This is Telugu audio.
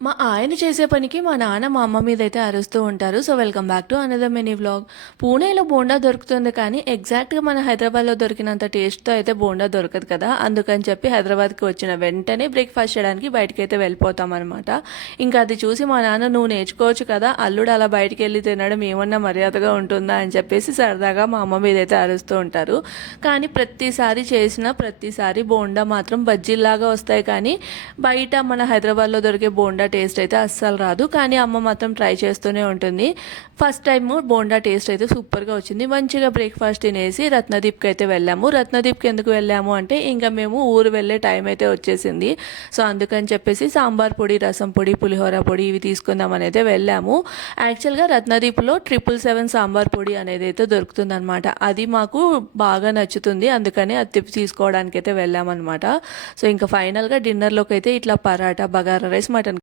మా ఆయన చేసే పనికి మా నాన్న మా అమ్మ మీదైతే అరుస్తూ ఉంటారు. So, welcome back to another mini vlog. పూణేలో బోండా దొరుకుతుంది కానీ, ఎగ్జాక్ట్‌గా మన హైదరాబాద్‌లో దొరికినంత టేస్ట్‌తో అయితే బోండా దొరకదు కదా! అందుకని చెప్పి హైదరాబాద్‌కి వచ్చిన వెంటనే బ్రేక్‌ఫాస్ట్ చేయడానికి బయటికైతే వెళ్ళిపోతామనమాట. ఇంకా అది చూసి మా నాన్న "నువ్వు నేర్చుకోవచ్చు కదా! అల్లుడు అలా బయటికెళ్ళి తినడం ఏమన్నా మర్యాదగా ఉంటుందా?" అని చెప్పేసి సరదాగా మా అమ్మ మీదైతే అరుస్తూ ఉంటారు. కానీ ప్రతిసారి ప్రతిసారి బోండా మాత్రం బజ్జీల్లాగా వస్తాయి కానీ, బయట మన హైదరాబాద్‌లో దొరికే బోండా టేస్ట్ అయితే అస్సలు రాదు. కానీ అమ్మ మాత్రం ట్రై చేస్తూనే ఉంటుంది. ఫస్ట్ టైము బోండా టేస్ట్ అయితే సూపర్‌గా వచ్చింది. మంచిగా బ్రేక్‌ఫాస్ట్ తినేసి రత్నదీప్‌కి అయితే వెళ్ళాము. రత్నదీప్‌కి ఎందుకు వెళ్ళాము అంటే, ఇంక మేము ఊరు వెళ్ళే టైం అయితే వచ్చేసింది. సో, అందుకని చెప్పేసి సాంబార్ పొడి, రసం పొడి, పులిహోర పొడి ఇవి తీసుకుందామని అయితే వెళ్ళాము. యాక్చువల్‌గా రత్నదీప్‌లో 777 సాంబార్ పొడి అనేది అయితే దొరుకుతుందనమాట. అది మాకు బాగా నచ్చుతుంది. అందుకని అది తీసుకోవడానికైతే వెళ్ళామన్నమాట. సో, ఇంకా ఫైనల్‌గా డిన్నర్‌లోకి అయితే ఇట్లా పరాటా, బగారా రైస్, మటన్